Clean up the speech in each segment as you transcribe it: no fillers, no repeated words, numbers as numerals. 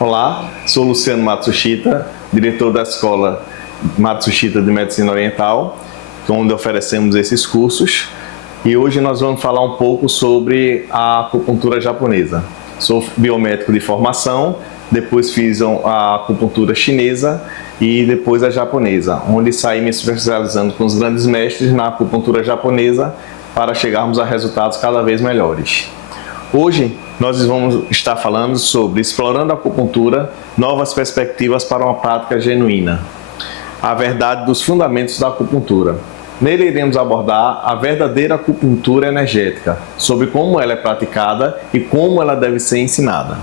Olá, sou Luciano Matsushita, diretor da Escola Matsushita de Medicina Oriental, onde oferecemos esses cursos. E hoje nós vamos falar um pouco sobre a acupuntura japonesa. Sou biomédico de formação, depois fiz a acupuntura chinesa e depois a japonesa, onde saí me especializando com os grandes mestres na acupuntura japonesa para chegarmos a resultados cada vez melhores. Hoje nós vamos estar falando sobre explorando a acupuntura, novas perspectivas para uma prática genuína. A verdade dos fundamentos da acupuntura. Nele iremos abordar a verdadeira acupuntura energética, sobre como ela é praticada e como ela deve ser ensinada.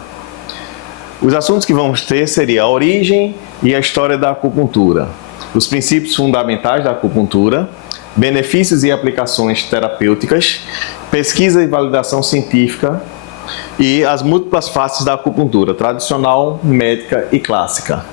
Os assuntos que vamos ter seriam a origem e a história da acupuntura, os princípios fundamentais da acupuntura, benefícios e aplicações terapêuticas, pesquisa e validação científica e as múltiplas faces da acupuntura, tradicional, médica e clássica.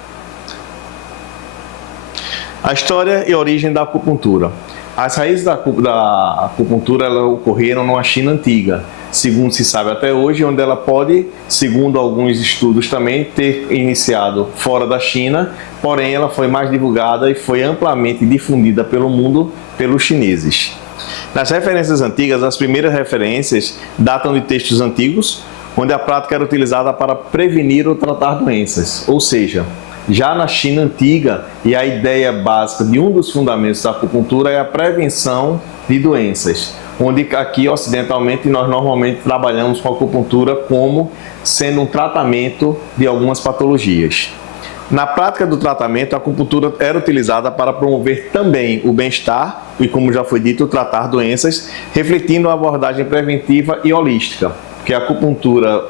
A história e origem da acupuntura. As raízes da acupuntura ocorreram na China antiga, segundo se sabe até hoje, onde ela pode, segundo alguns estudos também, ter iniciado fora da China, porém ela foi mais divulgada e foi amplamente difundida pelo mundo pelos chineses. Nas referências antigas, as primeiras referências datam de textos antigos, onde a prática era utilizada para prevenir ou tratar doenças, ou seja, já na China antiga, e a ideia básica de um dos fundamentos da acupuntura é a prevenção de doenças, onde aqui ocidentalmente nós normalmente trabalhamos com a acupuntura como sendo um tratamento de algumas patologias. Na prática do tratamento, a acupuntura era utilizada para promover também o bem-estar e, como já foi dito, tratar doenças, refletindo uma abordagem preventiva e holística, porque a acupuntura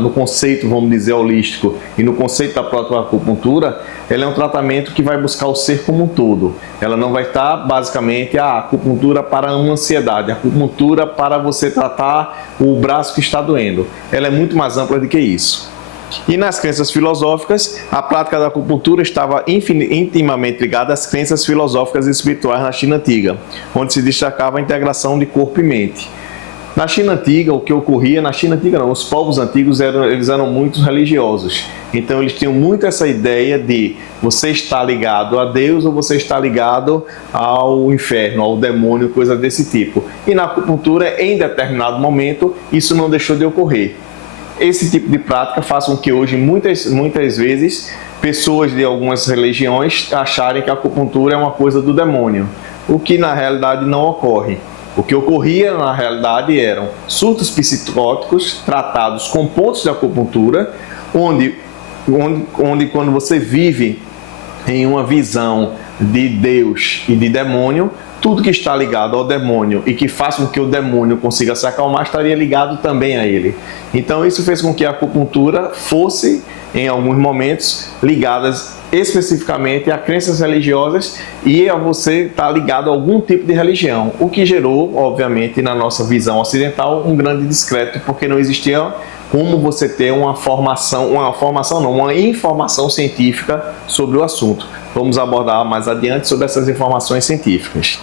no conceito, vamos dizer, holístico e no conceito da própria acupuntura, ela é um tratamento que vai buscar o ser como um todo. Ela não vai estar basicamente a acupuntura para uma ansiedade, a acupuntura para você tratar o braço que está doendo. Ela é muito mais ampla do que isso. E nas crenças filosóficas, a prática da acupuntura estava intimamente ligada às crenças filosóficas e espirituais na China antiga, onde se destacava a integração de corpo e mente. Na China antiga, o que ocorria, na China antiga não, os povos antigos eles eram muito religiosos. Então eles tinham muito essa ideia de você está ligado a Deus ou você está ligado ao inferno, ao demônio, coisa desse tipo. E na acupuntura, em determinado momento, isso não deixou de ocorrer. Esse tipo de prática faz com que hoje, muitas vezes, pessoas de algumas religiões acharem que a acupuntura é uma coisa do demônio, o que na realidade não ocorre. O que ocorria na realidade eram surtos psicóticos tratados com pontos de acupuntura, onde quando você vive em uma visão de Deus e de demônio, tudo que está ligado ao demônio e que faz com que o demônio consiga se acalmar estaria ligado também a ele. Então isso fez com que a acupuntura fosse, em alguns momentos, ligadas especificamente a crenças religiosas e a você estar ligado a algum tipo de religião, o que gerou, obviamente, na nossa visão ocidental, um grande descrédito, porque não existia como você ter uma informação científica sobre o assunto. Vamos abordar mais adiante sobre essas informações científicas.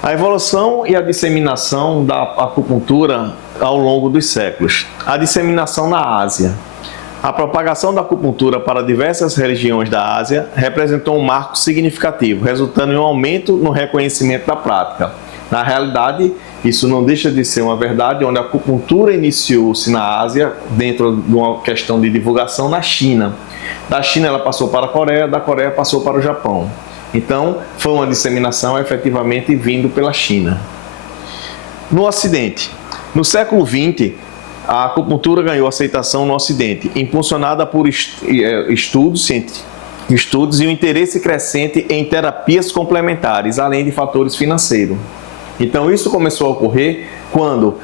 A evolução e a disseminação da acupuntura ao longo dos séculos. A disseminação na Ásia. A propagação da acupuntura para diversas regiões da Ásia representou um marco significativo, resultando em um aumento no reconhecimento da prática. Na realidade, isso não deixa de ser uma verdade, onde a acupuntura iniciou-se na Ásia, dentro de uma questão de divulgação na China. Da China ela passou para a Coreia, da Coreia passou para o Japão. Então, foi uma disseminação efetivamente vindo pela China. No Ocidente, no século XX, a acupuntura ganhou aceitação no Ocidente, impulsionada por estudos e um interesse crescente em terapias complementares, além de fatores financeiros. Então isso começou a ocorrer quando,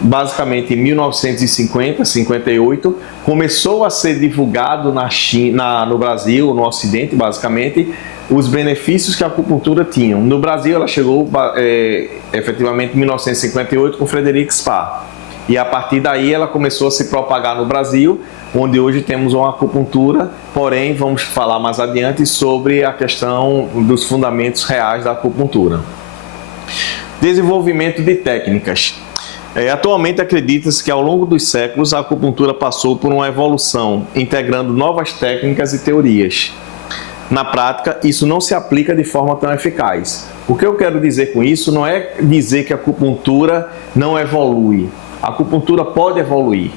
basicamente em 1950, 58, começou a ser divulgado na China, no Brasil, no Ocidente, basicamente, os benefícios que a acupuntura tinha. No Brasil ela chegou efetivamente em 1958 com Frederic Spa. E a partir daí ela começou a se propagar no Brasil, onde hoje temos uma acupuntura, porém vamos falar mais adiante sobre a questão dos fundamentos reais da acupuntura. Desenvolvimento de técnicas. Atualmente acredita-se que ao longo dos séculos a acupuntura passou por uma evolução, integrando novas técnicas e teorias. Na prática, isso não se aplica de forma tão eficaz. O que eu quero dizer com isso não é dizer que a acupuntura não evolui. A acupuntura pode evoluir,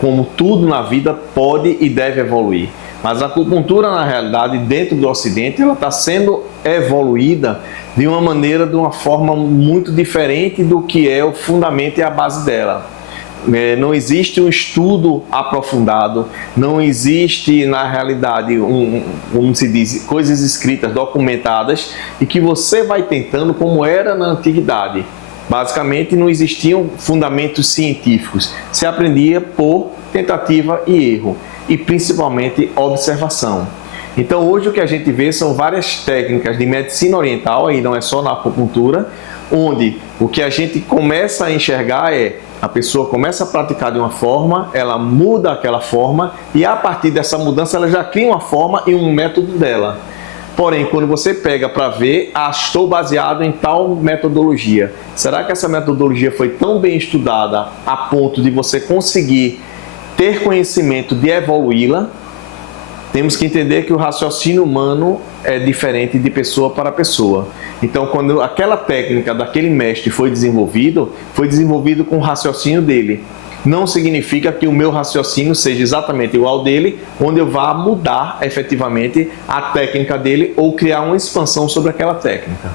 como tudo na vida pode e deve evoluir. Mas a acupuntura, na realidade, dentro do Ocidente, ela está sendo evoluída de uma forma muito diferente do que é o fundamento e a base dela. Não existe um estudo aprofundado, não existe, na realidade, como se diz, coisas escritas, documentadas, e que você vai tentando como era na antiguidade. Basicamente, não existiam fundamentos científicos, se aprendia por tentativa e erro, e principalmente observação. Então, hoje o que a gente vê são várias técnicas de medicina oriental, aí não é só na acupuntura, onde o que a gente começa a enxergar é a pessoa começa a praticar de uma forma, ela muda aquela forma e a partir dessa mudança ela já cria uma forma e um método dela. Porém, quando você pega para ver, estou baseado em tal metodologia. Será que essa metodologia foi tão bem estudada a ponto de você conseguir ter conhecimento de evoluí-la? Temos que entender que o raciocínio humano é diferente de pessoa para pessoa. Então, quando aquela técnica daquele mestre foi desenvolvido com o raciocínio dele. Não significa que o meu raciocínio seja exatamente igual ao dele, onde eu vá mudar efetivamente a técnica dele ou criar uma expansão sobre aquela técnica.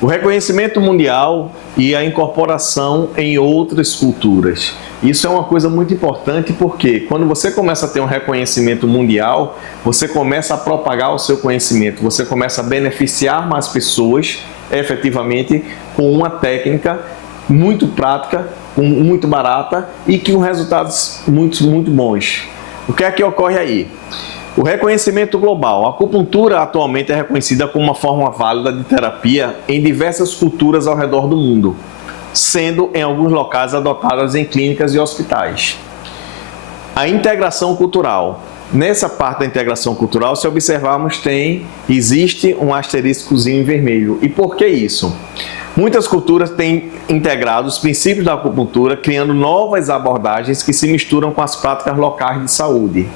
O reconhecimento mundial e a incorporação em outras culturas. Isso é uma coisa muito importante porque quando você começa a ter um reconhecimento mundial, você começa a propagar o seu conhecimento, você começa a beneficiar mais pessoas efetivamente com uma técnica muito prática, muito barata e com resultados muito bons. O que é que ocorre aí? O reconhecimento global. A acupuntura atualmente é reconhecida como uma forma válida de terapia em diversas culturas ao redor do mundo, sendo em alguns locais adotadas em clínicas e hospitais. A integração cultural. Nessa parte da integração cultural, se observarmos, existe um asteriscozinho em vermelho. E por que isso? Muitas culturas têm integrado os princípios da acupuntura, criando novas abordagens que se misturam com as práticas locais de saúde.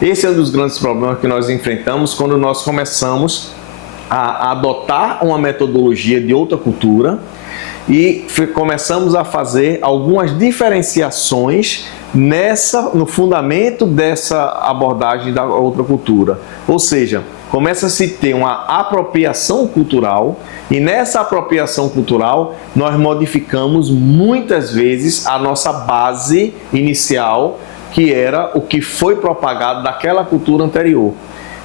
Esse é um dos grandes problemas que nós enfrentamos quando nós começamos a adotar uma metodologia de outra cultura e começamos a fazer algumas diferenciações no fundamento dessa abordagem da outra cultura. Ou seja, começa-se a ter uma apropriação cultural e nessa apropriação cultural nós modificamos muitas vezes a nossa base inicial, que era o que foi propagado daquela cultura anterior.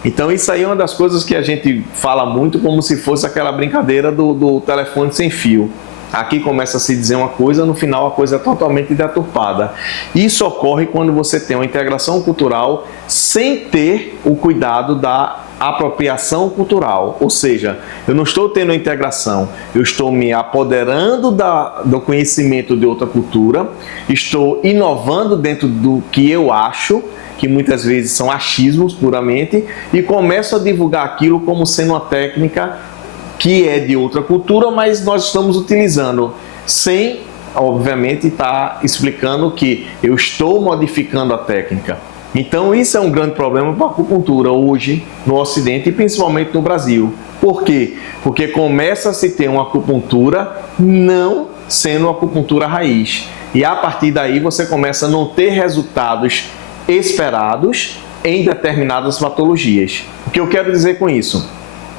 Então isso aí é uma das coisas que a gente fala muito como se fosse aquela brincadeira do telefone sem fio. Aqui começa a se dizer uma coisa, no final a coisa é totalmente deturpada. Isso ocorre quando você tem uma integração cultural sem ter o cuidado da apropriação cultural. Ou seja, eu não estou tendo a integração, eu estou me apoderando do conhecimento de outra cultura, estou inovando dentro do que eu acho, que muitas vezes são achismos puramente, e começo a divulgar aquilo como sendo uma técnica que é de outra cultura, mas nós estamos utilizando sem, obviamente, estar explicando que eu estou modificando a técnica. Então isso é um grande problema para a acupuntura hoje no Ocidente e principalmente no Brasil. Por quê? Porque começa a se ter uma acupuntura não sendo uma acupuntura raiz. E a partir daí você começa a não ter resultados esperados em determinadas patologias. O que eu quero dizer com isso?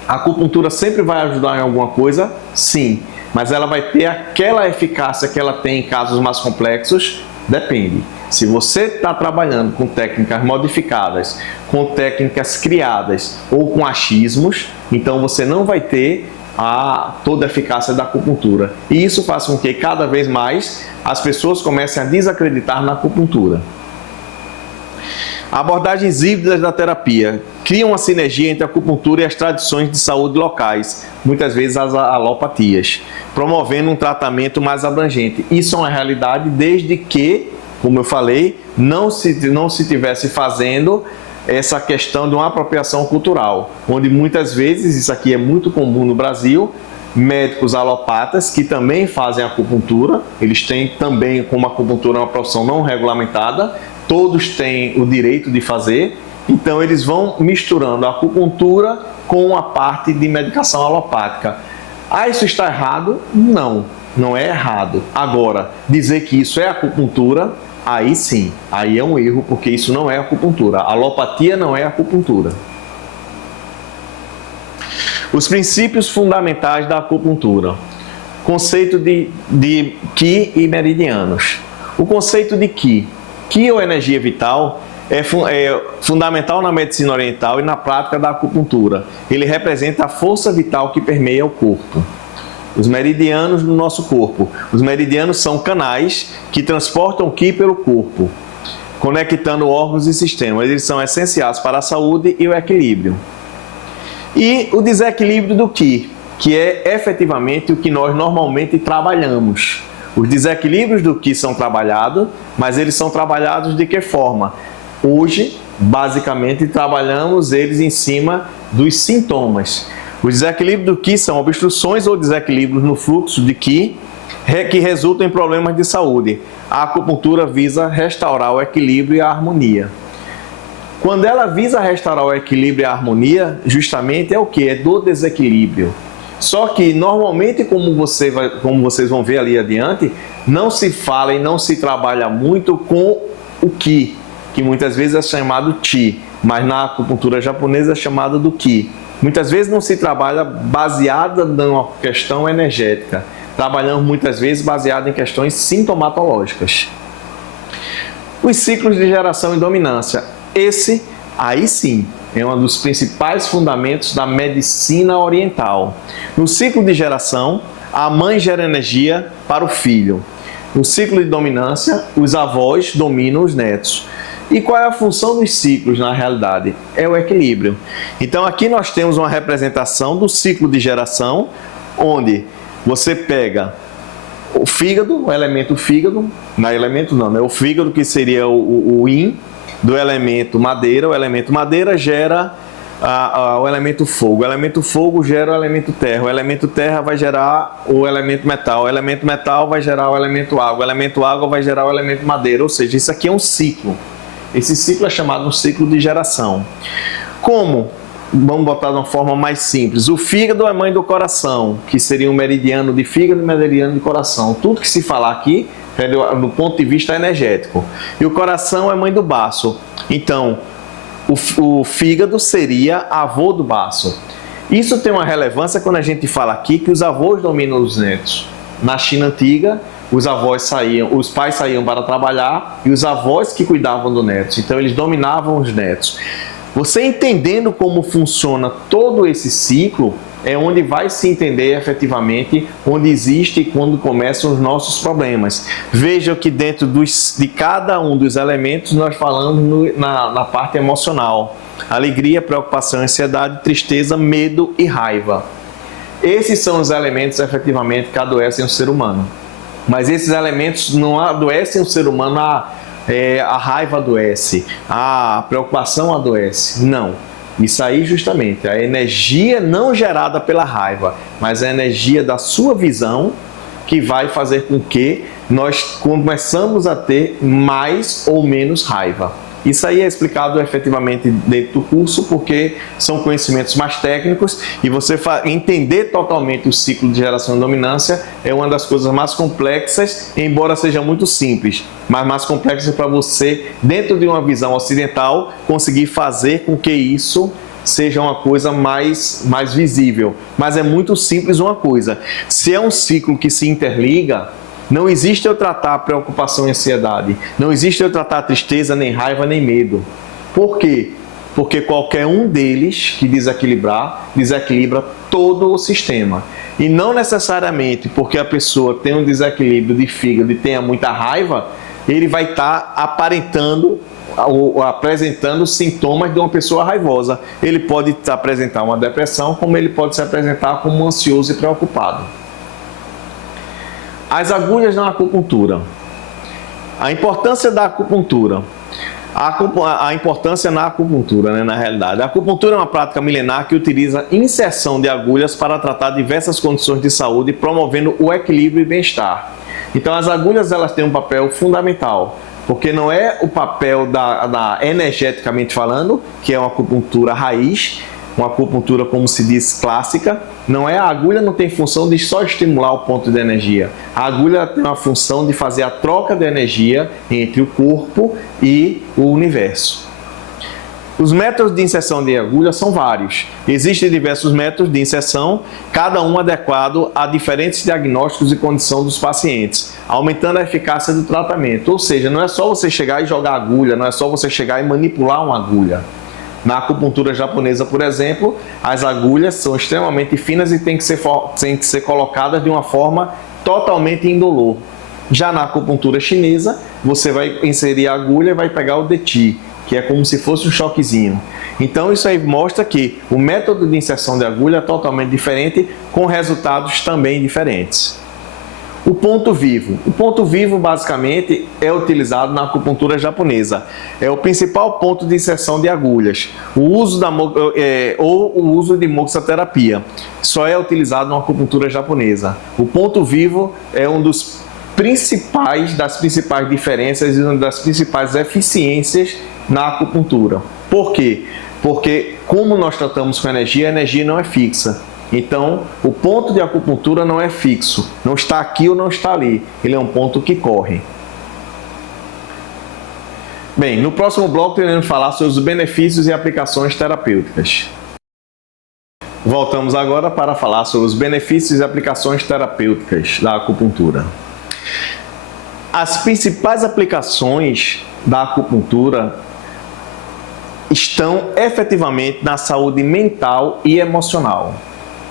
A acupuntura sempre vai ajudar em alguma coisa? Sim. Mas ela vai ter aquela eficácia que ela tem em casos mais complexos? Depende. Se você está trabalhando com técnicas modificadas, com técnicas criadas ou com achismos, então você não vai ter toda a eficácia da acupuntura. E isso faz com que cada vez mais as pessoas comecem a desacreditar na acupuntura. Abordagens híbridas da terapia criam uma sinergia entre a acupuntura e as tradições de saúde locais, muitas vezes as alopatias, promovendo um tratamento mais abrangente. Isso é uma realidade desde que, como eu falei, não se tivesse fazendo essa questão de uma apropriação cultural, onde muitas vezes, isso aqui é muito comum no Brasil, médicos alopatas que também fazem acupuntura, eles têm também, como a acupuntura é uma profissão não regulamentada, todos têm o direito de fazer, então eles vão misturando a acupuntura com a parte de medicação alopática. Ah, isso está errado? Não, não é errado. Agora, dizer que isso é acupuntura, aí sim, aí é um erro, porque isso não é acupuntura. A alopatia não é acupuntura. Os princípios fundamentais da acupuntura. Conceito de Qi e meridianos. O conceito de Qi. Qi ou energia vital é fundamental na medicina oriental e na prática da acupuntura. Ele representa a força vital que permeia o corpo. Os meridianos no nosso corpo. Os meridianos são canais que transportam Qi pelo corpo, conectando órgãos e sistemas. Eles são essenciais para a saúde e o equilíbrio. E o desequilíbrio do Qi, que é efetivamente o que nós normalmente trabalhamos. Os desequilíbrios do Qi são trabalhados, mas eles são trabalhados de que forma? Hoje, basicamente, trabalhamos eles em cima dos sintomas. Os desequilíbrios do Qi são obstruções ou desequilíbrios no fluxo de Qi que resultam em problemas de saúde. A acupuntura visa restaurar o equilíbrio e a harmonia. Quando ela visa restaurar o equilíbrio e a harmonia, justamente é o que? É do desequilíbrio. Só que, normalmente, como vocês vão ver ali adiante, não se fala e não se trabalha muito com o Qi, que muitas vezes é chamado Chi, mas na acupuntura japonesa é chamado do Qi. Muitas vezes não se trabalha baseada numa questão energética. Trabalhamos muitas vezes baseado em questões sintomatológicas. Os ciclos de geração e dominância. Esse, aí sim, é um dos principais fundamentos da medicina oriental. No ciclo de geração, a mãe gera energia para o filho. No ciclo de dominância, os avós dominam os netos. E qual é a função dos ciclos na realidade? É o equilíbrio. Então aqui nós temos uma representação do ciclo de geração, onde você pega o fígado, o elemento fígado, não é elemento não, né? O fígado que seria o yin, do elemento madeira. O elemento madeira gera o elemento fogo gera o elemento terra, o elemento terra vai gerar o elemento metal vai gerar o elemento água vai gerar o elemento madeira, ou seja, isso aqui é um ciclo. Esse ciclo é chamado de ciclo de geração. Como? Vamos botar de uma forma mais simples. O fígado é mãe do coração, que seria um meridiano de fígado e meridiano de coração. Tudo que se falar aqui é do ponto de vista energético. E o coração é mãe do baço. Então, o fígado seria avô do baço. Isso tem uma relevância quando a gente fala aqui que os avós dominam os netos. Na China antiga, os pais saíam para trabalhar e os avós que cuidavam dos netos. Então, eles dominavam os netos. Você entendendo como funciona todo esse ciclo, é onde vai se entender efetivamente onde existe e quando começam os nossos problemas. Veja que dentro de cada um dos elementos nós falamos na parte emocional. Alegria, preocupação, ansiedade, tristeza, medo e raiva. Esses são os elementos efetivamente que adoecem o ser humano. Mas esses elementos não adoecem o ser humano, a raiva adoece, a preocupação adoece. Não. Isso aí justamente, a energia não gerada pela raiva, mas a energia da sua visão que vai fazer com que nós começamos a ter mais ou menos raiva. Isso aí é explicado efetivamente dentro do curso, porque são conhecimentos mais técnicos e você entender totalmente o ciclo de geração e dominância é uma das coisas mais complexas, embora seja muito simples, mas mais complexa para você, dentro de uma visão ocidental, conseguir fazer com que isso seja uma coisa mais visível. Mas é muito simples uma coisa, se é um ciclo que se interliga, não existe eu tratar preocupação e ansiedade. Não existe eu tratar tristeza, nem raiva, nem medo. Por quê? Porque qualquer um deles que desequilibra todo o sistema. E não necessariamente porque a pessoa tem um desequilíbrio de fígado e tenha muita raiva, ele vai estar aparentando ou apresentando sintomas de uma pessoa raivosa. Ele pode apresentar uma depressão, como ele pode se apresentar como ansioso e preocupado. As agulhas na acupuntura. A importância da acupuntura. A importância na acupuntura, né, na realidade. A acupuntura é uma prática milenar que utiliza inserção de agulhas para tratar diversas condições de saúde, promovendo o equilíbrio e bem-estar. Então, as agulhas elas têm um papel fundamental, porque não é o papel energeticamente falando, que é uma acupuntura raiz, uma acupuntura, como se diz, clássica. Não é, a agulha não tem função de só estimular o ponto de energia. A agulha tem uma função de fazer a troca de energia entre o corpo e o universo. Os métodos de inserção de agulha são vários. Existem diversos métodos de inserção, cada um adequado a diferentes diagnósticos e condição dos pacientes, aumentando a eficácia do tratamento. Ou seja, não é só você chegar e jogar agulha, não é só você chegar e manipular uma agulha. Na acupuntura japonesa, por exemplo, as agulhas são extremamente finas e têm que ser colocadas de uma forma totalmente indolor. Já na acupuntura chinesa, você vai inserir a agulha e vai pegar o deti, que é como se fosse um choquezinho. Então isso aí mostra que o método de inserção de agulha é totalmente diferente, com resultados também diferentes. O ponto vivo. O ponto vivo, basicamente, é utilizado na acupuntura japonesa. É o principal ponto de inserção de agulhas. O uso ou o uso de moxaterapia só é utilizado na acupuntura japonesa. O ponto vivo é um das principais diferenças e uma das principais eficiências na acupuntura. Por quê? Porque, como nós tratamos com energia, a energia não é fixa. Então, o ponto de acupuntura não é fixo, não está aqui ou não está ali, ele é um ponto que corre. Bem, no próximo bloco teremos falar sobre os benefícios e aplicações terapêuticas. Voltamos agora para falar sobre os benefícios e aplicações terapêuticas da acupuntura. As principais aplicações da acupuntura estão efetivamente na saúde mental e emocional.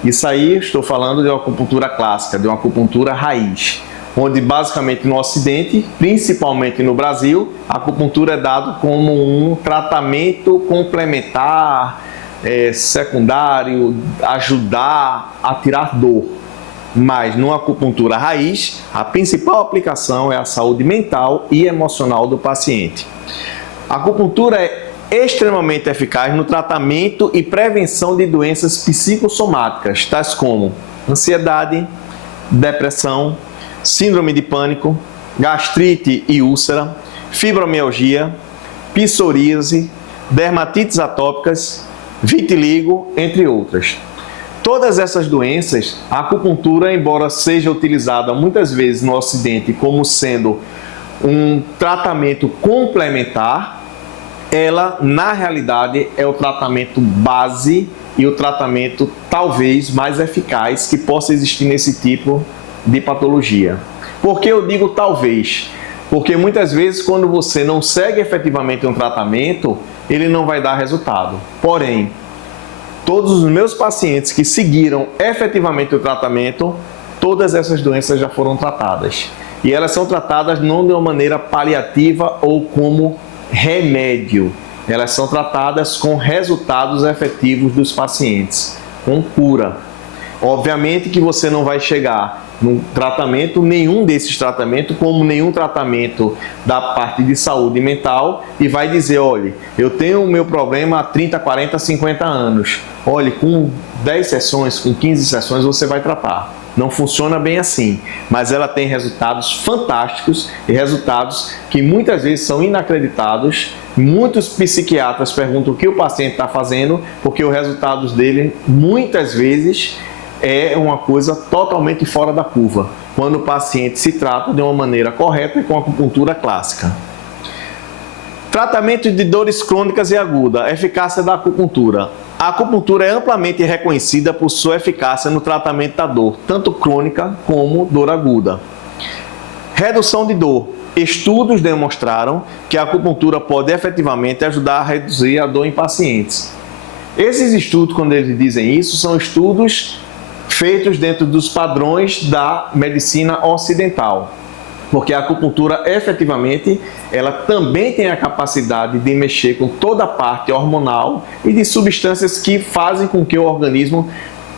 Isso aí estou falando de uma acupuntura clássica, de uma acupuntura raiz, onde basicamente no Ocidente, principalmente no Brasil, a acupuntura é dado como um tratamento complementar, secundário, ajudar a tirar dor. Mas numa acupuntura raiz, a principal aplicação é a saúde mental e emocional do paciente. A acupuntura é extremamente eficaz no tratamento e prevenção de doenças psicossomáticas, tais como ansiedade, depressão, síndrome de pânico, gastrite e úlcera, fibromialgia, psoríase, dermatites atópicas, vitiligo, entre outras. Todas essas doenças, a acupuntura, embora seja utilizada muitas vezes no Ocidente como sendo um tratamento complementar, ela, na realidade, é o tratamento base e o tratamento talvez mais eficaz que possa existir nesse tipo de patologia. Por que eu digo talvez? Porque muitas vezes, quando você não segue efetivamente um tratamento, ele não vai dar resultado. Porém, todos os meus pacientes que seguiram efetivamente o tratamento, todas essas doenças já foram tratadas. E elas são tratadas não de uma maneira paliativa ou como remédio. Elas são tratadas com resultados efetivos dos pacientes, com cura. Obviamente que você não vai chegar no tratamento, nenhum desses tratamentos, como nenhum tratamento da parte de saúde mental, e vai dizer, olha, eu tenho o meu problema há 30, 40, 50 anos. Olha, com 10 sessões, com 15 sessões você vai tratar. Não funciona bem assim, mas ela tem resultados fantásticos e resultados que muitas vezes são inacreditados. Muitos psiquiatras perguntam o que o paciente está fazendo, porque os resultados dele muitas vezes é uma coisa totalmente fora da curva, quando o paciente se trata de uma maneira correta e com acupuntura clássica. Tratamento de dores crônicas e agudas, eficácia da acupuntura. A acupuntura é amplamente reconhecida por sua eficácia no tratamento da dor, tanto crônica como dor aguda. Redução de dor. Estudos demonstraram que a acupuntura pode efetivamente ajudar a reduzir a dor em pacientes. Esses estudos, quando eles dizem isso, são estudos feitos dentro dos padrões da medicina ocidental. Porque a acupuntura, efetivamente, ela também tem a capacidade de mexer com toda a parte hormonal e de substâncias que fazem com que o organismo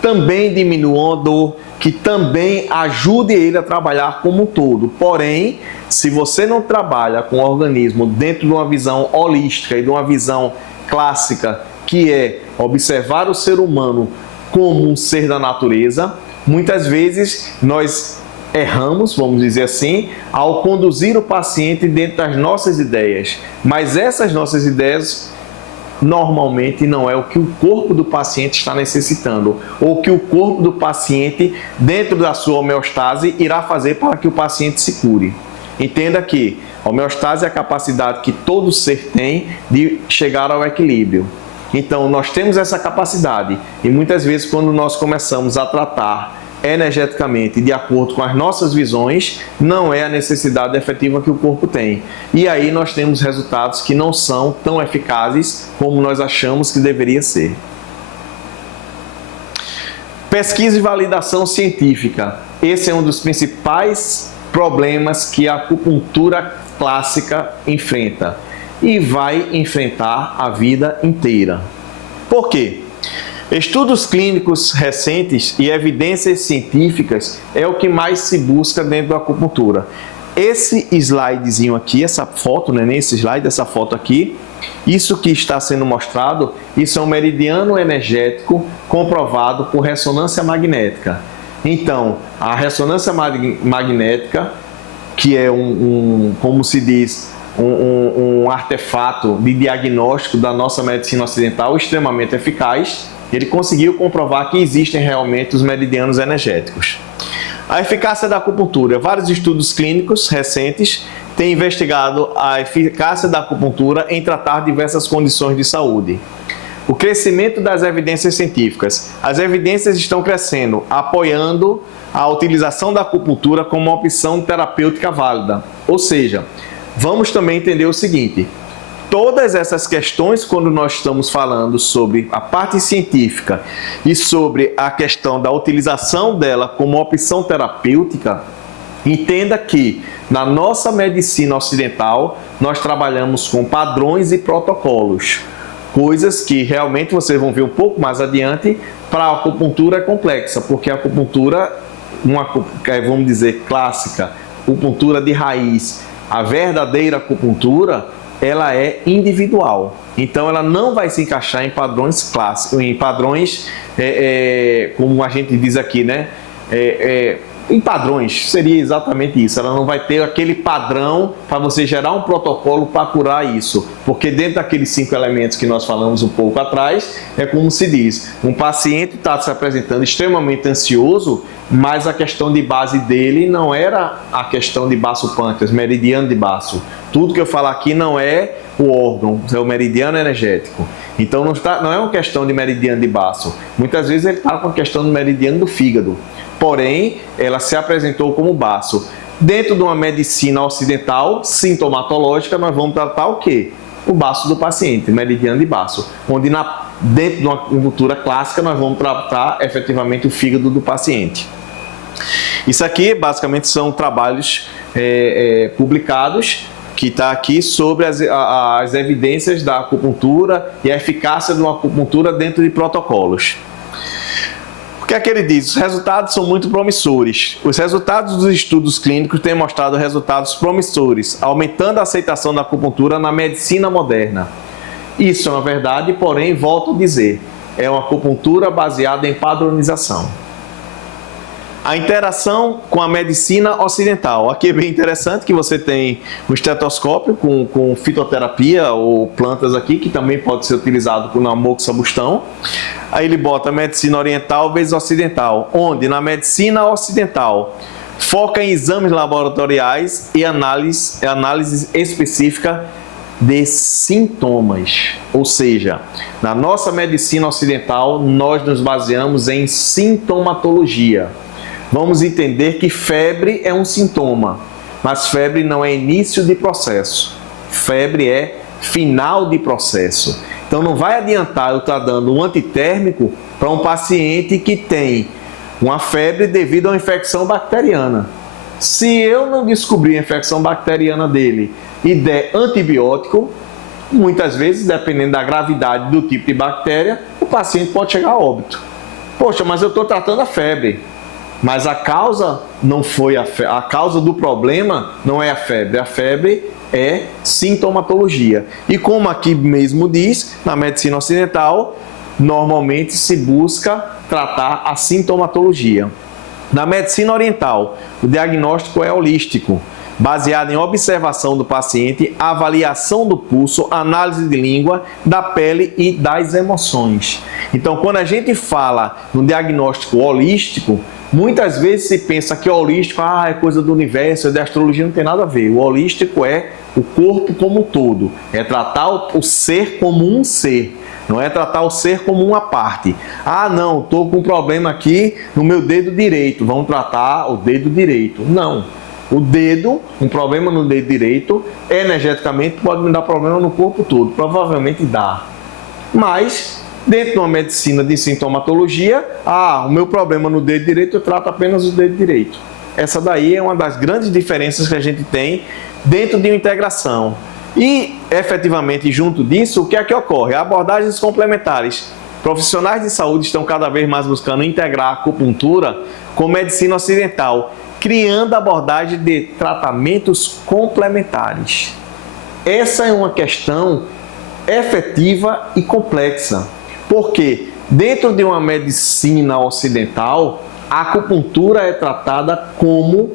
também diminuam a dor, que também ajude ele a trabalhar como um todo. Porém, se você não trabalha com o organismo dentro de uma visão holística e de uma visão clássica, que é observar o ser humano como um ser da natureza, muitas vezes nós erramos, vamos dizer assim, ao conduzir o paciente dentro das nossas ideias. Mas essas nossas ideias normalmente não é o que o corpo do paciente está necessitando, ou que o corpo do paciente, dentro da sua homeostase, irá fazer para que o paciente se cure. Entenda que a homeostase é a capacidade que todo ser tem de chegar ao equilíbrio. Então, nós temos essa capacidade e muitas vezes quando nós começamos a tratar energeticamente de acordo com as nossas visões, não é a necessidade efetiva que o corpo tem. E aí nós temos resultados que não são tão eficazes como nós achamos que deveria ser. Pesquisa e validação científica. Esse é um dos principais problemas que a acupuntura clássica enfrenta e vai enfrentar a vida inteira. Por quê? Estudos clínicos recentes e evidências científicas é o que mais se busca dentro da acupuntura. Esse slidezinho aqui, essa foto, não é nem esse slide, essa foto aqui, isso que está sendo mostrado, isso é um meridiano energético comprovado por ressonância magnética. Então, a ressonância magnética, que é como se diz, um artefato de diagnóstico da nossa medicina ocidental extremamente eficaz, ele conseguiu comprovar que existem realmente os meridianos energéticos. A eficácia da acupuntura. Vários estudos clínicos recentes têm investigado a eficácia da acupuntura em tratar diversas condições de saúde. O crescimento das evidências científicas. As evidências estão crescendo, apoiando a utilização da acupuntura como uma opção terapêutica válida. Ou seja, vamos também entender o seguinte: todas essas questões, quando nós estamos falando sobre a parte científica e sobre a questão da utilização dela como opção terapêutica, entenda que na nossa medicina ocidental nós trabalhamos com padrões e protocolos, coisas que realmente vocês vão ver um pouco mais adiante. Para a acupuntura é complexa, porque a acupuntura, vamos dizer, clássica, acupuntura de raiz, a verdadeira acupuntura, ela é individual. Então, ela não vai se encaixar em padrões clássicos, em padrões, como a gente diz aqui, né? Em padrões, seria exatamente isso. Ela não vai ter aquele padrão para você gerar um protocolo para curar isso. Porque dentro daqueles 5 elementos que nós falamos um pouco atrás, é como se diz, um paciente está se apresentando extremamente ansioso, mas a questão de base dele não era a questão de baço pâncreas, meridiano de baço. Tudo que eu falo aqui não é o órgão, é o meridiano energético. Então não é uma questão de meridiano de baço. Muitas vezes ele está com a questão do meridiano do fígado. Porém, ela se apresentou como baço. Dentro de uma medicina ocidental, sintomatológica, nós vamos tratar o quê? O baço do paciente, meridiano de baço. Onde dentro de uma acupuntura clássica, nós vamos tratar efetivamente o fígado do paciente. Isso aqui, basicamente, são trabalhos publicados, que está aqui sobre as evidências da acupuntura e a eficácia de uma acupuntura dentro de protocolos. O que é que ele diz? Os resultados são muito promissores. Os resultados dos estudos clínicos têm mostrado resultados promissores, aumentando a aceitação da acupuntura na medicina moderna. Isso é uma verdade, porém, volto a dizer, é uma acupuntura baseada em padronização. A interação com a medicina ocidental. Aqui é bem interessante que você tem um estetoscópio com fitoterapia ou plantas aqui, que também pode ser utilizado na moxabustão. Aí ele bota medicina oriental vezes ocidental, onde na medicina ocidental foca em exames laboratoriais e análise específica de sintomas. Ou seja, na nossa medicina ocidental, nós nos baseamos em sintomatologia. Vamos entender que febre é um sintoma, mas febre não é início de processo. Febre é final de processo. Então não vai adiantar eu estar dando um antitérmico para um paciente que tem uma febre devido a uma infecção bacteriana. Se eu não descobrir a infecção bacteriana dele e der antibiótico, muitas vezes, dependendo da gravidade do tipo de bactéria, o paciente pode chegar a óbito. Poxa, mas eu estou tratando a febre. Mas a causa não foi a febre. A causa do problema não é a febre é sintomatologia. E como aqui mesmo diz, na medicina ocidental, normalmente se busca tratar a sintomatologia. Na medicina oriental, o diagnóstico é holístico, baseado em observação do paciente, avaliação do pulso, análise de língua, da pele e das emoções. Então, quando a gente fala no diagnóstico holístico, muitas vezes se pensa que o holístico é coisa do universo, da astrologia, não tem nada a ver. O holístico é o corpo como um todo, é tratar o ser como um ser, não é tratar o ser como uma parte. Ah, não, estou com um problema aqui no meu dedo direito, vamos tratar o dedo direito. Não, o dedo, um problema no dedo direito, energeticamente pode me dar problema no corpo todo, provavelmente dá. Mas dentro de uma medicina de sintomatologia, o meu problema no dedo direito, eu trato apenas o dedo direito. Essa daí é uma das grandes diferenças que a gente tem dentro de uma integração. E, efetivamente, junto disso, o que é que ocorre? Abordagens complementares. Profissionais de saúde estão cada vez mais buscando integrar a acupuntura com medicina ocidental, criando abordagem de tratamentos complementares. Essa é uma questão efetiva e complexa. Porque dentro de uma medicina ocidental, a acupuntura é tratada como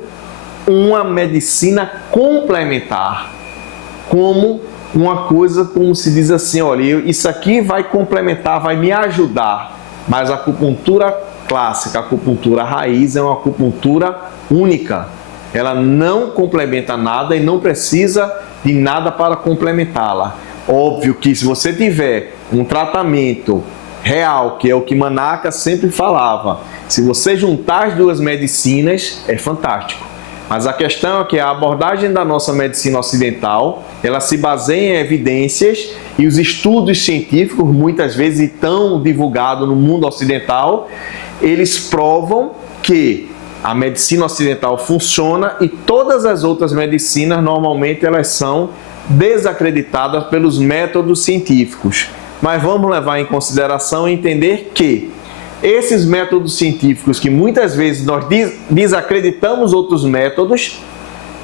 uma medicina complementar, como uma coisa, como se diz assim, olha, isso aqui vai complementar, vai me ajudar, mas a acupuntura clássica, a acupuntura raiz é uma acupuntura única, ela não complementa nada e não precisa de nada para complementá-la. Óbvio que se você tiver um tratamento real, que é o que Manaka sempre falava, se você juntar as duas medicinas, é fantástico. Mas a questão é que a abordagem da nossa medicina ocidental, ela se baseia em evidências e os estudos científicos, muitas vezes tão divulgados no mundo ocidental, eles provam que a medicina ocidental funciona e todas as outras medicinas, normalmente, elas são desacreditadas pelos métodos científicos. Mas vamos levar em consideração e entender que esses métodos científicos, que muitas vezes nós desacreditamos outros métodos,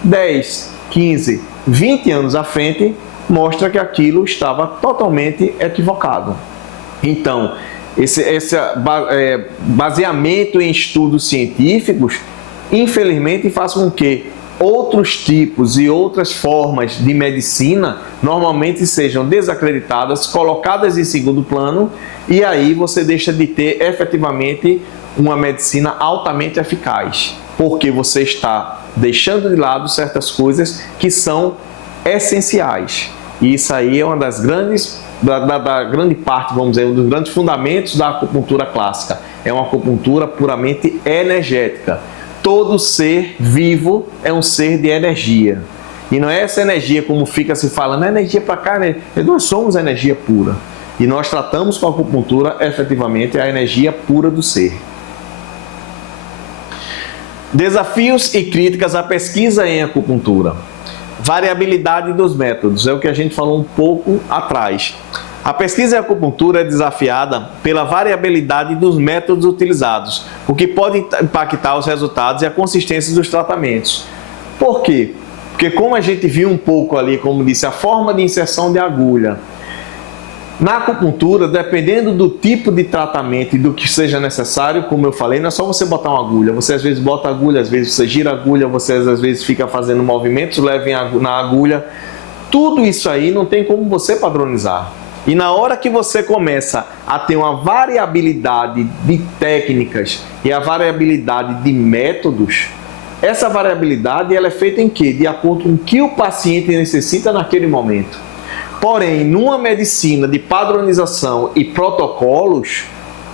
10, 15, 20 anos à frente, mostra que aquilo estava totalmente equivocado. Então, esse baseamento em estudos científicos, infelizmente, faz com que outros tipos e outras formas de medicina normalmente sejam desacreditadas, colocadas em segundo plano, e aí você deixa de ter efetivamente uma medicina altamente eficaz, porque você está deixando de lado certas coisas que são essenciais. E isso aí é uma das grandes, da grande parte, vamos dizer, um dos grandes fundamentos da acupuntura clássica. É uma acupuntura puramente energética. Todo ser vivo é um ser de energia. E não é essa energia como fica se falando, é energia para cá, né? Nós somos energia pura. E nós tratamos com a acupuntura, efetivamente, a energia pura do ser. Desafios e críticas à pesquisa em acupuntura. Variabilidade dos métodos, é o que a gente falou um pouco atrás. A pesquisa em acupuntura é desafiada pela variabilidade dos métodos utilizados, o que pode impactar os resultados e a consistência dos tratamentos. Por quê? Porque como a gente viu um pouco ali, como disse, a forma de inserção de agulha. Na acupuntura, dependendo do tipo de tratamento e do que seja necessário, como eu falei, não é só você botar uma agulha. Você às vezes bota a agulha, às vezes você gira a agulha, você às vezes fica fazendo movimentos leves na agulha. Tudo isso aí não tem como você padronizar. E na hora que você começa a ter uma variabilidade de técnicas e a variabilidade de métodos, essa variabilidade ela é feita em quê? De acordo com o que o paciente necessita naquele momento. Porém, numa medicina de padronização e protocolos,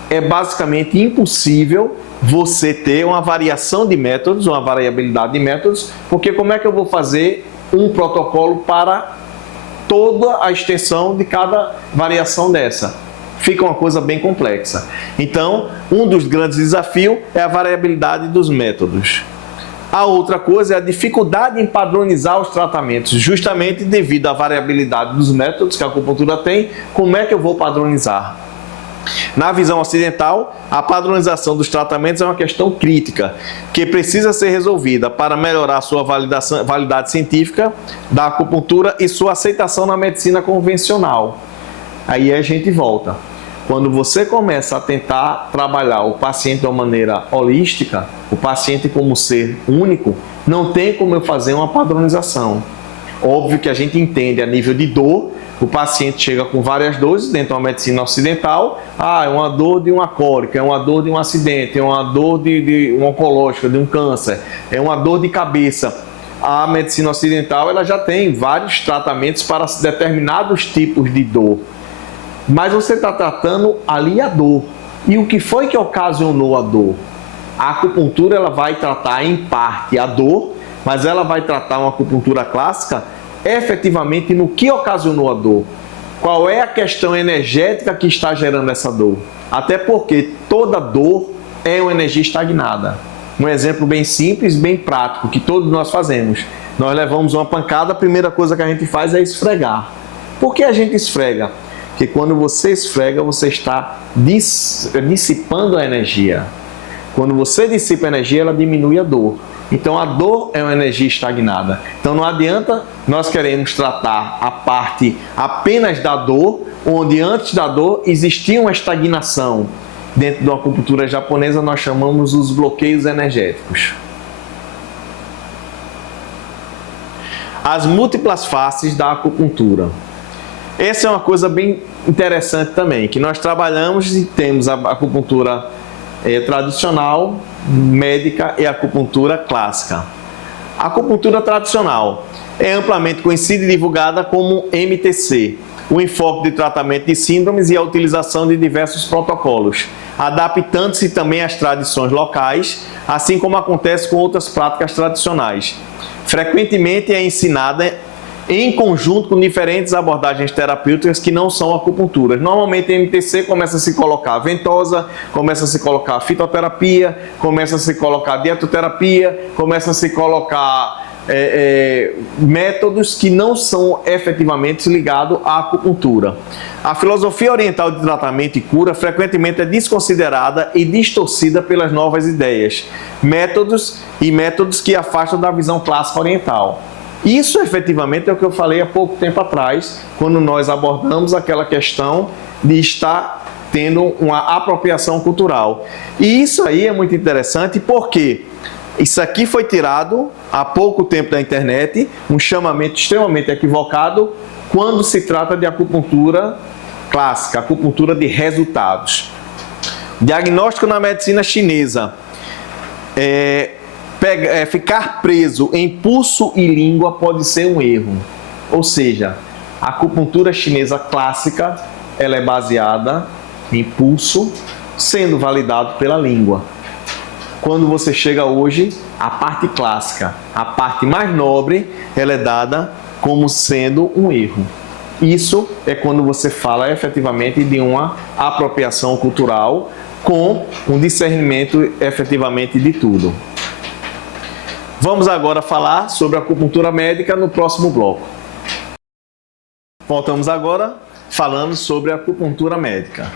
é basicamente impossível você ter uma variação de métodos, uma variabilidade de métodos, porque como é que eu vou fazer um protocolo para toda a extensão de cada variação dessa? Fica uma coisa bem complexa. Então, um dos grandes desafios é a variabilidade dos métodos. A outra coisa é a dificuldade em padronizar os tratamentos, justamente devido à variabilidade dos métodos que a acupuntura tem. Como é que eu vou padronizar? Na visão ocidental, a padronização dos tratamentos é uma questão crítica, que precisa ser resolvida para melhorar sua validade científica da acupuntura e sua aceitação na medicina convencional. Aí a gente volta. Quando você começa a tentar trabalhar o paciente de uma maneira holística, o paciente como ser único, não tem como eu fazer uma padronização. Óbvio que a gente entende a nível de dor, o paciente chega com várias dores dentro da medicina ocidental. É uma dor de uma cólica, é uma dor de um acidente, é uma dor de um oncológico, de um câncer, é uma dor de cabeça. A medicina ocidental ela já tem vários tratamentos para determinados tipos de dor. Mas você está tratando ali a dor. E o que foi que ocasionou a dor? A acupuntura ela vai tratar em parte a dor, mas ela vai tratar uma acupuntura clássica efetivamente no que ocasionou a dor. Qual é a questão energética que está gerando essa dor? Até porque toda dor é uma energia estagnada. Um exemplo bem simples, bem prático, que todos nós fazemos. Nós levamos uma pancada, a primeira coisa que a gente faz é esfregar. Por que a gente esfrega? Porque quando você esfrega, você está dissipando a energia. Quando você dissipa a energia, ela diminui a dor. Então a dor é uma energia estagnada. Então não adianta nós queremos tratar a parte apenas da dor, onde antes da dor existia uma estagnação. Dentro da acupuntura japonesa nós chamamos os bloqueios energéticos. As múltiplas faces da acupuntura. Essa é uma coisa bem interessante também, que nós trabalhamos e temos a acupuntura tradicional, médica e acupuntura clássica. A acupuntura tradicional é amplamente conhecida e divulgada como MTC, o enfoque de tratamento de síndromes e a utilização de diversos protocolos, adaptando-se também às tradições locais, assim como acontece com outras práticas tradicionais. Frequentemente é ensinada em conjunto com diferentes abordagens terapêuticas que não são acupunturas. Normalmente em MTC começa a se colocar ventosa, começa a se colocar fitoterapia, começa a se colocar dietoterapia, começa a se colocar métodos que não são efetivamente ligados à acupuntura. A filosofia oriental de tratamento e cura frequentemente é desconsiderada e distorcida pelas novas ideias, métodos que afastam da visão clássica oriental. Isso efetivamente é o que eu falei há pouco tempo atrás, quando nós abordamos aquela questão de estar tendo uma apropriação cultural. E isso aí é muito interessante porque isso aqui foi tirado há pouco tempo da internet, um chamamento extremamente equivocado quando se trata de acupuntura clássica, acupuntura de resultados. Diagnóstico na medicina chinesa. Ficar preso em pulso e língua pode ser um erro. Ou seja, a acupuntura chinesa clássica ela é baseada em pulso, sendo validado pela língua. Quando você chega hoje, a parte clássica, a parte mais nobre, ela é dada como sendo um erro. Isso é quando você fala efetivamente de uma apropriação cultural com um discernimento efetivamente de tudo. Vamos agora falar sobre a acupuntura médica no próximo bloco. Voltamos agora falando sobre a acupuntura médica.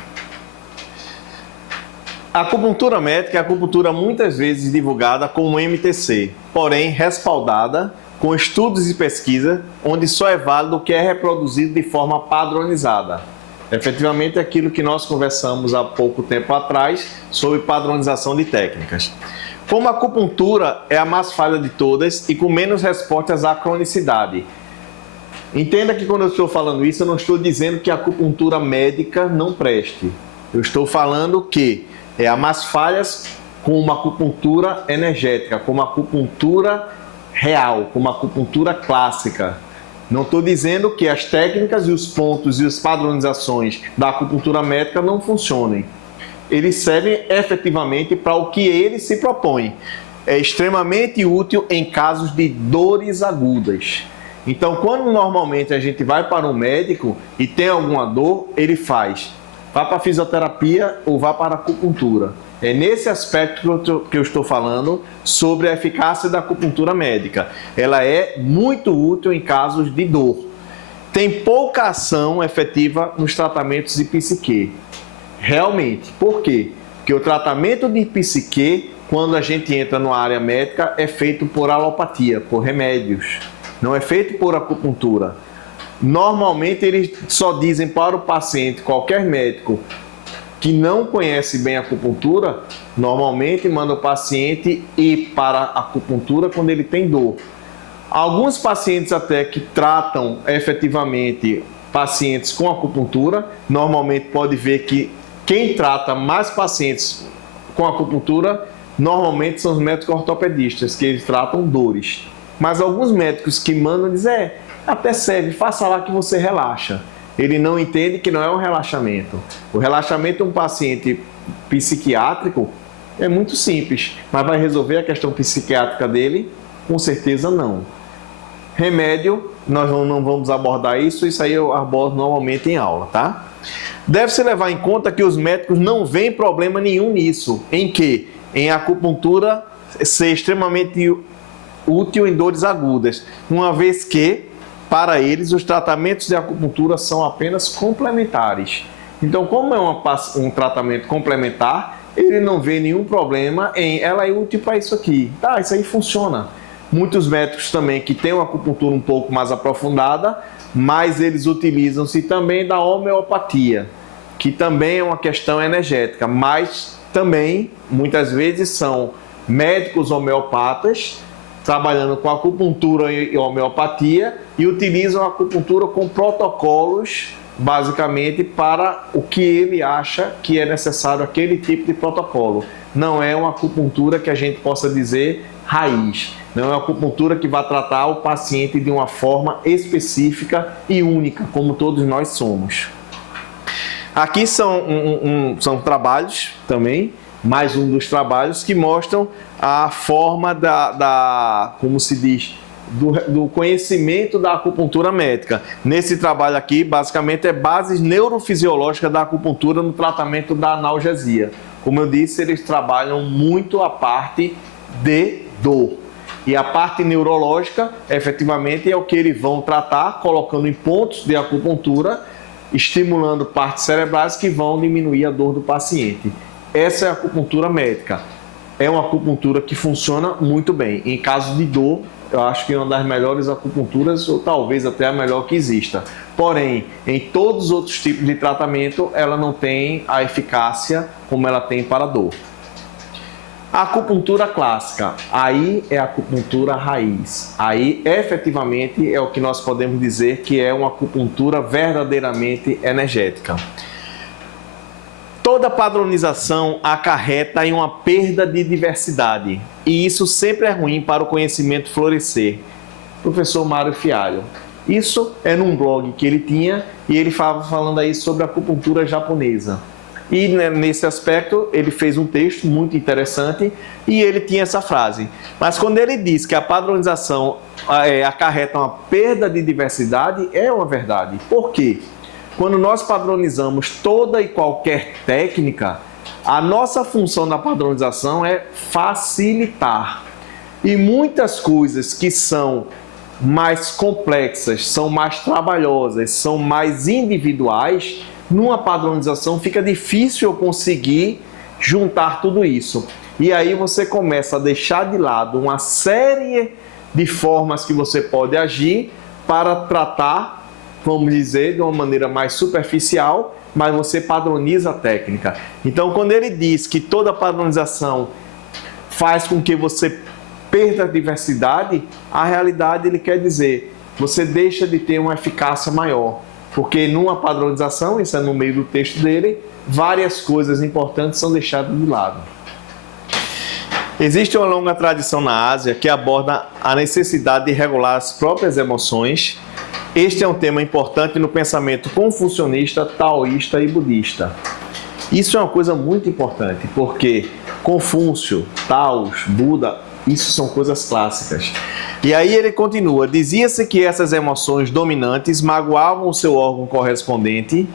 A acupuntura médica é a acupuntura muitas vezes divulgada como MTC, porém respaldada com estudos e pesquisa onde só é válido o que é reproduzido de forma padronizada. Efetivamente, é aquilo que nós conversamos há pouco tempo atrás sobre padronização de técnicas. Como a acupuntura é a mais falha de todas e com menos respostas à cronicidade. Entenda que quando eu estou falando isso, eu não estou dizendo que a acupuntura médica não preste. Eu estou falando que é a mais falhas com uma acupuntura energética, como a acupuntura real, como a acupuntura clássica. Não estou dizendo que as técnicas e os pontos e as padronizações da acupuntura médica não funcionem. Eles servem efetivamente para o que ele se propõe. É extremamente útil em casos de dores agudas. Então, quando normalmente a gente vai para um médico e tem alguma dor, ele vá para a fisioterapia ou vá para a acupuntura. É nesse aspecto que eu estou falando sobre a eficácia da acupuntura médica. Ela é muito útil em casos de dor. Tem pouca ação efetiva nos tratamentos de psique. realmente. Por quê? Porque o tratamento de psique, quando a gente entra na área médica, é feito por alopatia, por remédios. Não é feito por acupuntura. Normalmente eles só dizem para o paciente, qualquer médico que não conhece bem a acupuntura, normalmente manda o paciente ir para a acupuntura quando ele tem dor. Alguns pacientes até que tratam efetivamente pacientes com acupuntura, normalmente pode ver que quem trata mais pacientes com acupuntura, normalmente são os médicos ortopedistas, que eles tratam dores. Mas alguns médicos que mandam dizem, até serve, faça lá que você relaxa. Ele não entende que não é um relaxamento. O relaxamento de um paciente psiquiátrico é muito simples, mas vai resolver a questão psiquiátrica dele? Com certeza não. Remédio, nós não vamos abordar isso aí eu abordo normalmente em aula, tá? Deve-se levar em conta que os médicos não veem problema nenhum nisso, em que? Em acupuntura ser extremamente útil em dores agudas, uma vez que, para eles, os tratamentos de acupuntura são apenas complementares. Então, como é um tratamento complementar, ele não vê nenhum problema em ela é útil para isso aqui. Tá, isso aí funciona. Muitos médicos também que têm uma acupuntura um pouco mais aprofundada, mas eles utilizam-se também da homeopatia, que também é uma questão energética, mas também, muitas vezes, são médicos homeopatas trabalhando com acupuntura e homeopatia e utilizam a acupuntura com protocolos, basicamente, para o que ele acha que é necessário aquele tipo de protocolo. Não é uma acupuntura que a gente possa dizer raiz. Não é uma acupuntura que vai tratar o paciente de uma forma específica e única, como todos nós somos. Aqui são trabalhos também, mais um dos trabalhos que mostram a forma como se diz, do conhecimento da acupuntura médica. Nesse trabalho aqui, basicamente, é bases neurofisiológicas da acupuntura no tratamento da analgesia. Como eu disse, eles trabalham muito a parte de dor. E a parte neurológica, efetivamente, é o que eles vão tratar, colocando em pontos de acupuntura, estimulando partes cerebrais que vão diminuir a dor do paciente. Essa é a acupuntura médica. É uma acupuntura que funciona muito bem. Em caso de dor, eu acho que é uma das melhores acupunturas, ou talvez até a melhor que exista. Porém, em todos os outros tipos de tratamento, ela não tem a eficácia como ela tem para a dor. A acupuntura clássica, aí é a acupuntura raiz. Aí, efetivamente, é o que nós podemos dizer que é uma acupuntura verdadeiramente energética. Toda padronização acarreta em uma perda de diversidade, e isso sempre é ruim para o conhecimento florescer. Professor Mário Fialho. Isso é num blog que ele tinha, e ele estava falando aí sobre a acupuntura japonesa. E nesse aspecto ele fez um texto muito interessante e ele tinha essa frase. Mas quando ele diz que a padronização acarreta uma perda de diversidade, é uma verdade. Por quê? Quando nós padronizamos toda e qualquer técnica, a nossa função da padronização é facilitar. E muitas coisas que são mais complexas, são mais trabalhosas, são mais individuais, numa padronização fica difícil eu conseguir juntar tudo isso. E aí você começa a deixar de lado uma série de formas que você pode agir para tratar, vamos dizer, de uma maneira mais superficial, mas você padroniza a técnica. Então, quando ele diz que toda padronização faz com que você perda a diversidade, a realidade ele quer dizer, você deixa de ter uma eficácia maior. Porque numa padronização, isso é no meio do texto dele, várias coisas importantes são deixadas de lado. Existe uma longa tradição na Ásia que aborda a necessidade de regular as próprias emoções. Este é um tema importante no pensamento confucionista, taoísta e budista. Isso é uma coisa muito importante, porque Confúcio, Taos, Buda, isso são coisas clássicas. E aí ele continua, dizia-se que essas emoções dominantes magoavam o seu órgão correspondente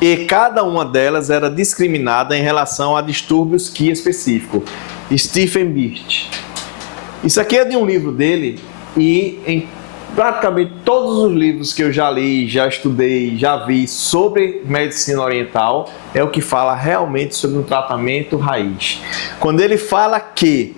e cada uma delas era discriminada em relação a distúrbios que específicos. Stephen Birch. Isso aqui é de um livro dele e praticamente todos os livros que eu já li, já estudei, já vi sobre medicina oriental, é o que fala realmente sobre um tratamento raiz. Quando ele fala que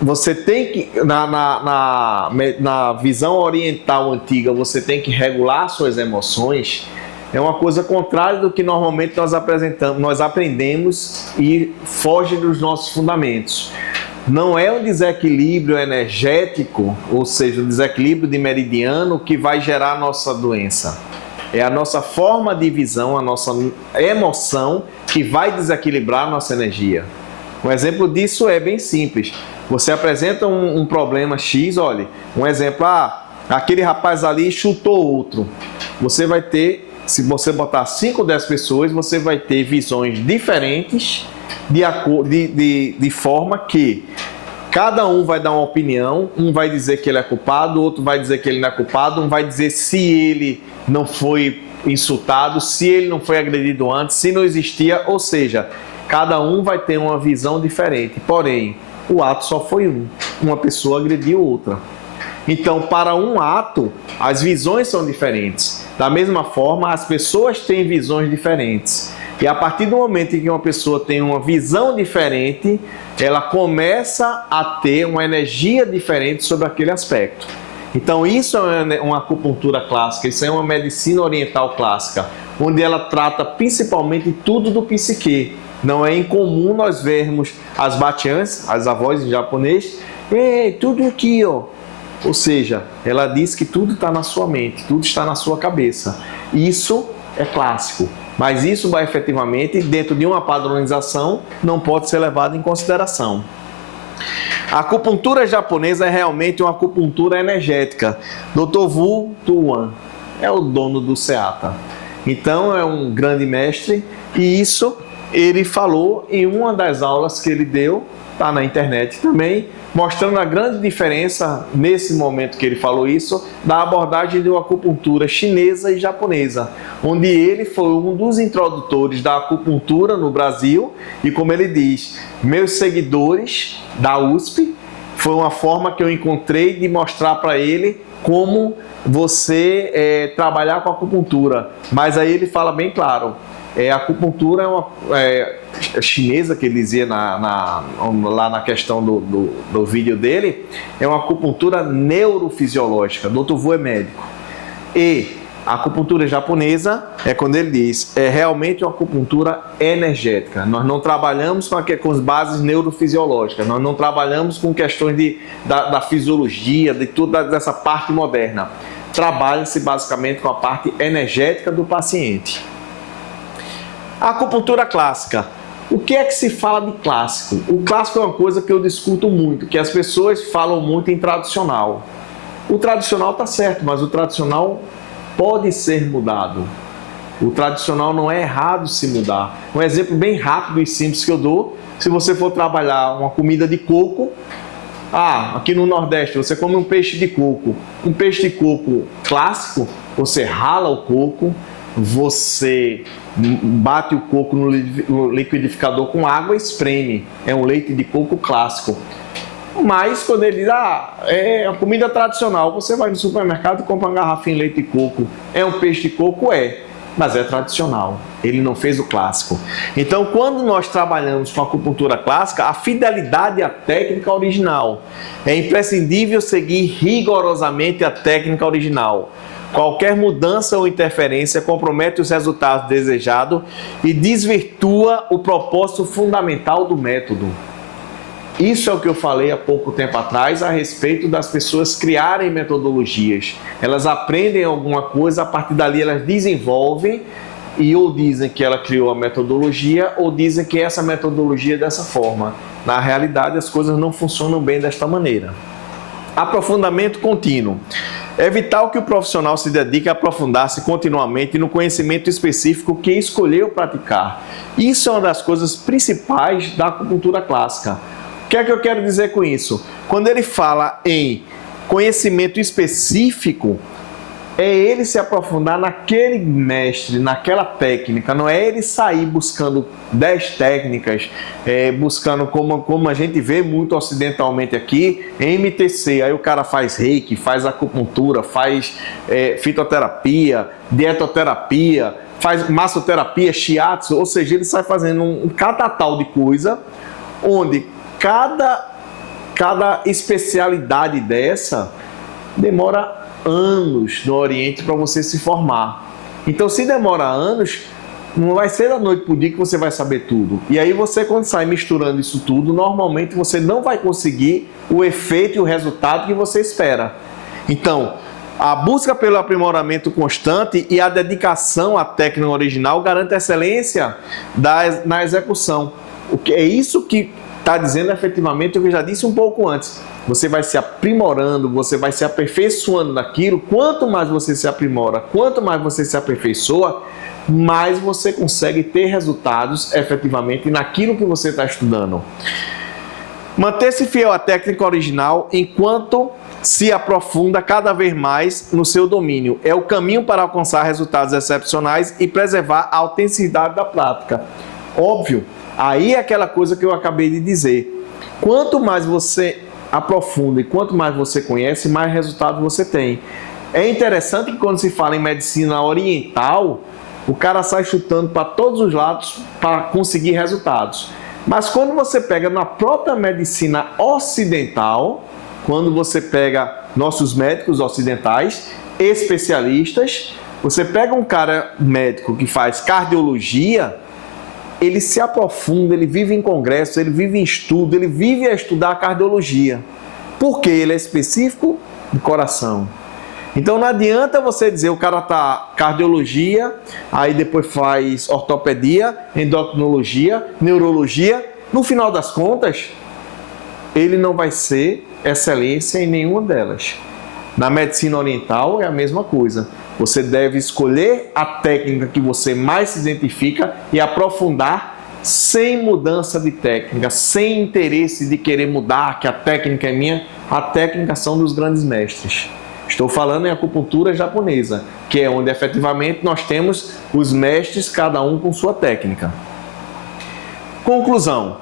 você tem que, na visão oriental antiga, você tem que regular suas emoções, é uma coisa contrária do que normalmente nós aprendemos e foge dos nossos fundamentos. Não é um desequilíbrio energético, ou seja, um desequilíbrio de meridiano que vai gerar a nossa doença. É a nossa forma de visão, a nossa emoção que vai desequilibrar a nossa energia. Um exemplo disso é bem simples. Você apresenta um problema X, olha, um exemplo, aquele rapaz ali chutou outro. Você vai ter, se você botar 5 ou 10 pessoas, você vai ter visões diferentes de forma que cada um vai dar uma opinião, um vai dizer que ele é culpado, outro vai dizer que ele não é culpado, um vai dizer se ele não foi insultado, se ele não foi agredido antes, se não existia, ou seja, cada um vai ter uma visão diferente, porém, o ato só foi uma pessoa agrediu outra. Então, para um ato, as visões são diferentes. Da mesma forma, as pessoas têm visões diferentes. E a partir do momento em que uma pessoa tem uma visão diferente, ela começa a ter uma energia diferente sobre aquele aspecto. Então isso é uma acupuntura clássica, isso é uma medicina oriental clássica, onde ela trata principalmente tudo do psique. Não é incomum nós vermos as batians, as avós em japonês, tudo aqui, ó. Ou seja, ela diz que tudo está na sua mente, tudo está na sua cabeça. Isso é clássico. Mas isso vai efetivamente, dentro de uma padronização, não pode ser levado em consideração. A acupuntura japonesa é realmente uma acupuntura energética. Dr. Wu Tuan é o dono do Seata. Então é um grande mestre e isso ele falou em uma das aulas que ele deu, está na internet também, mostrando a grande diferença, nesse momento que ele falou isso, da abordagem de uma acupuntura chinesa e japonesa, onde ele foi um dos introdutores da acupuntura no Brasil e, como ele diz, meus seguidores da USP, foi uma forma que eu encontrei de mostrar para ele como você trabalhar com a acupuntura. Mas aí ele fala bem claro, a acupuntura é uma chinesa, que ele dizia lá na questão do vídeo dele, é uma acupuntura neurofisiológica. Dr. Wu é médico. E a acupuntura japonesa é quando ele diz, é realmente uma acupuntura energética. Nós não trabalhamos com as bases neurofisiológicas, nós não trabalhamos com questões da fisiologia, de toda dessa parte moderna. Trabalha-se basicamente com a parte energética do paciente. A acupuntura clássica. O que é que se fala de clássico? O clássico é uma coisa que eu discuto muito, que as pessoas falam muito em tradicional. O tradicional está certo, mas o tradicional pode ser mudado. O tradicional não é errado se mudar. Um exemplo bem rápido e simples que eu dou, se você for trabalhar uma comida de coco, aqui no Nordeste você come um peixe de coco. Um peixe de coco clássico, você rala o coco, você bate o coco no liquidificador com água e espreme. É um leite de coco clássico. Mas quando ele diz, é uma comida tradicional, você vai no supermercado e compra uma garrafinha de leite de coco. É um peixe de coco? Mas é tradicional. Ele não fez o clássico. Então, quando nós trabalhamos com a acupuntura clássica, a fidelidade à técnica original. É imprescindível seguir rigorosamente a técnica original. Qualquer mudança ou interferência compromete os resultados desejados e desvirtua o propósito fundamental do método. Isso é o que eu falei há pouco tempo atrás a respeito das pessoas criarem metodologias. Elas aprendem alguma coisa, a partir dali elas desenvolvem e ou dizem que ela criou a metodologia ou dizem que essa metodologia é dessa forma. Na realidade, as coisas não funcionam bem desta maneira. Aprofundamento contínuo. É vital que o profissional se dedique a aprofundar-se continuamente no conhecimento específico que escolheu praticar. Isso é uma das coisas principais da acupuntura clássica. O que é que eu quero dizer com isso? Quando ele fala em conhecimento específico, é ele se aprofundar naquele mestre, naquela técnica, não é ele sair buscando 10 técnicas, buscando como a gente vê muito ocidentalmente aqui, MTC, aí o cara faz reiki, faz acupuntura, faz fitoterapia, dietoterapia, faz massoterapia, shiatsu, ou seja, ele sai fazendo um catatal de coisa, onde cada especialidade dessa demora anos no Oriente para você se formar. Então, se demora anos, não vai ser da noite para o dia que você vai saber tudo. E aí você, quando sai misturando isso tudo, normalmente você não vai conseguir o efeito e o resultado que você espera. Então, a busca pelo aprimoramento constante e a dedicação à técnica original garante a excelência na execução. É isso que está dizendo efetivamente o que eu já disse um pouco antes. Você vai se aprimorando, você vai se aperfeiçoando naquilo. Quanto mais você se aprimora, quanto mais você se aperfeiçoa, mais você consegue ter resultados efetivamente naquilo que você está estudando. Manter-se fiel à técnica original enquanto se aprofunda cada vez mais no seu domínio. É o caminho para alcançar resultados excepcionais e preservar a autenticidade da prática. Óbvio, aí é aquela coisa que eu acabei de dizer. Quanto mais você aprofunda e quanto mais você conhece, mais resultado você tem. É interessante que quando se fala em medicina oriental, o cara sai chutando para todos os lados para conseguir resultados. Mas quando você pega na própria medicina ocidental, quando você pega nossos médicos ocidentais, especialistas, você pega um cara médico que faz cardiologia, ele se aprofunda, ele vive em congresso, ele vive em estudo, ele vive a estudar a cardiologia. Porque ele é específico do coração. Então não adianta você dizer o cara tá cardiologia, aí depois faz ortopedia, endocrinologia, neurologia. No final das contas, ele não vai ser excelência em nenhuma delas. Na medicina oriental é a mesma coisa. Você deve escolher a técnica que você mais se identifica e aprofundar sem mudança de técnica, sem interesse de querer mudar, que a técnica é minha. A técnica são dos grandes mestres. Estou falando em acupuntura japonesa, que é onde efetivamente nós temos os mestres, cada um com sua técnica. Conclusão.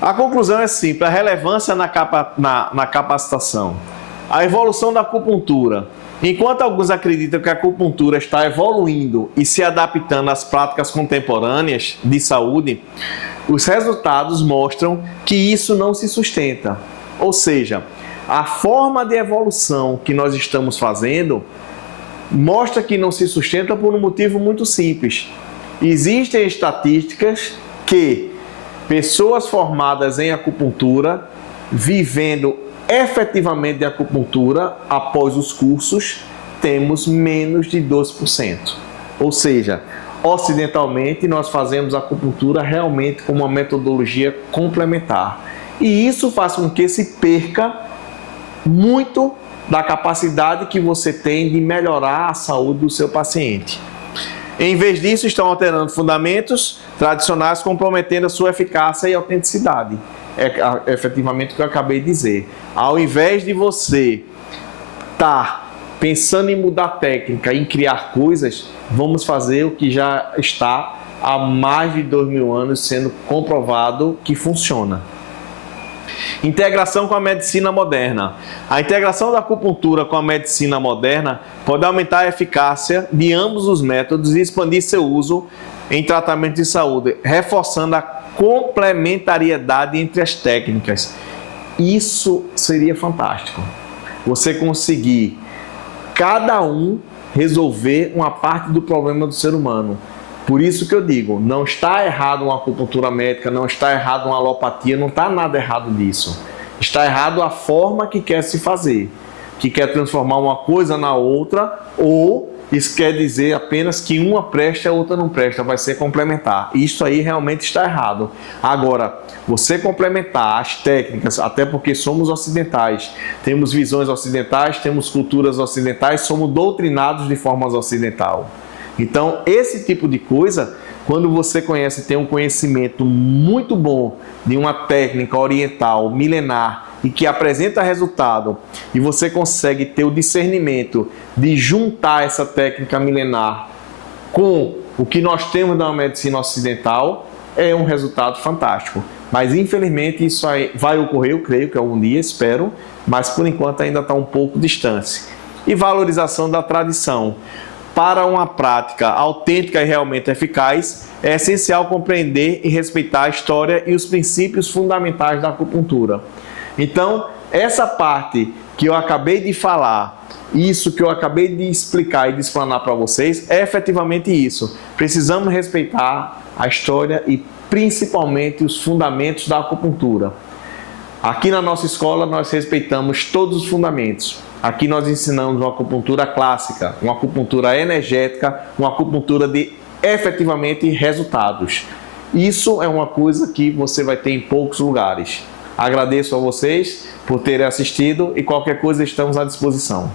A conclusão é simples, a relevância na capacitação. A evolução da acupuntura. Enquanto alguns acreditam que a acupuntura está evoluindo e se adaptando às práticas contemporâneas de saúde, os resultados mostram que isso não se sustenta. Ou seja, a forma de evolução que nós estamos fazendo mostra que não se sustenta por um motivo muito simples. Existem estatísticas que pessoas formadas em acupuntura, vivendo efetivamente de acupuntura após os cursos, temos menos de 12%. Ou seja, ocidentalmente nós fazemos acupuntura realmente como uma metodologia complementar. E isso faz com que se perca muito da capacidade que você tem de melhorar a saúde do seu paciente. Em vez disso, estão alterando fundamentos tradicionais, comprometendo a sua eficácia e autenticidade. É efetivamente o que eu acabei de dizer. Ao invés de você estar pensando em mudar técnica, em criar coisas, vamos fazer o que já está há mais de 2000 anos sendo comprovado que funciona. Integração com a medicina moderna. A integração da acupuntura com a medicina moderna pode aumentar a eficácia de ambos os métodos e expandir seu uso em tratamento de saúde, reforçando a complementariedade entre as técnicas. Isso seria fantástico. Você conseguir, cada um, resolver uma parte do problema do ser humano. Por isso que eu digo, não está errado uma acupuntura médica, não está errado uma alopatia, não está nada errado disso. Está errado a forma que quer se fazer, que quer transformar uma coisa na outra, ou isso quer dizer apenas que uma presta e a outra não presta, vai ser complementar. Isso aí realmente está errado. Agora, você complementar as técnicas, até porque somos ocidentais, temos visões ocidentais, temos culturas ocidentais, somos doutrinados de forma ocidental. Então, esse tipo de coisa, quando você conhece, tem um conhecimento muito bom de uma técnica oriental, milenar, e que apresenta resultado, e você consegue ter o discernimento de juntar essa técnica milenar com o que nós temos na medicina ocidental, é um resultado fantástico. Mas infelizmente isso aí vai ocorrer, eu creio que algum dia, espero, mas por enquanto ainda está um pouco distante. E valorização da tradição. Para uma prática autêntica e realmente eficaz, é essencial compreender e respeitar a história e os princípios fundamentais da acupuntura. Então, essa parte que eu acabei de falar, isso que eu acabei de explicar e de explanar para vocês, é efetivamente isso. Precisamos respeitar a história e principalmente os fundamentos da acupuntura. Aqui na nossa escola nós respeitamos todos os fundamentos. Aqui nós ensinamos uma acupuntura clássica, uma acupuntura energética, uma acupuntura de efetivamente resultados. Isso é uma coisa que você vai ter em poucos lugares. Agradeço a vocês por terem assistido e qualquer coisa estamos à disposição.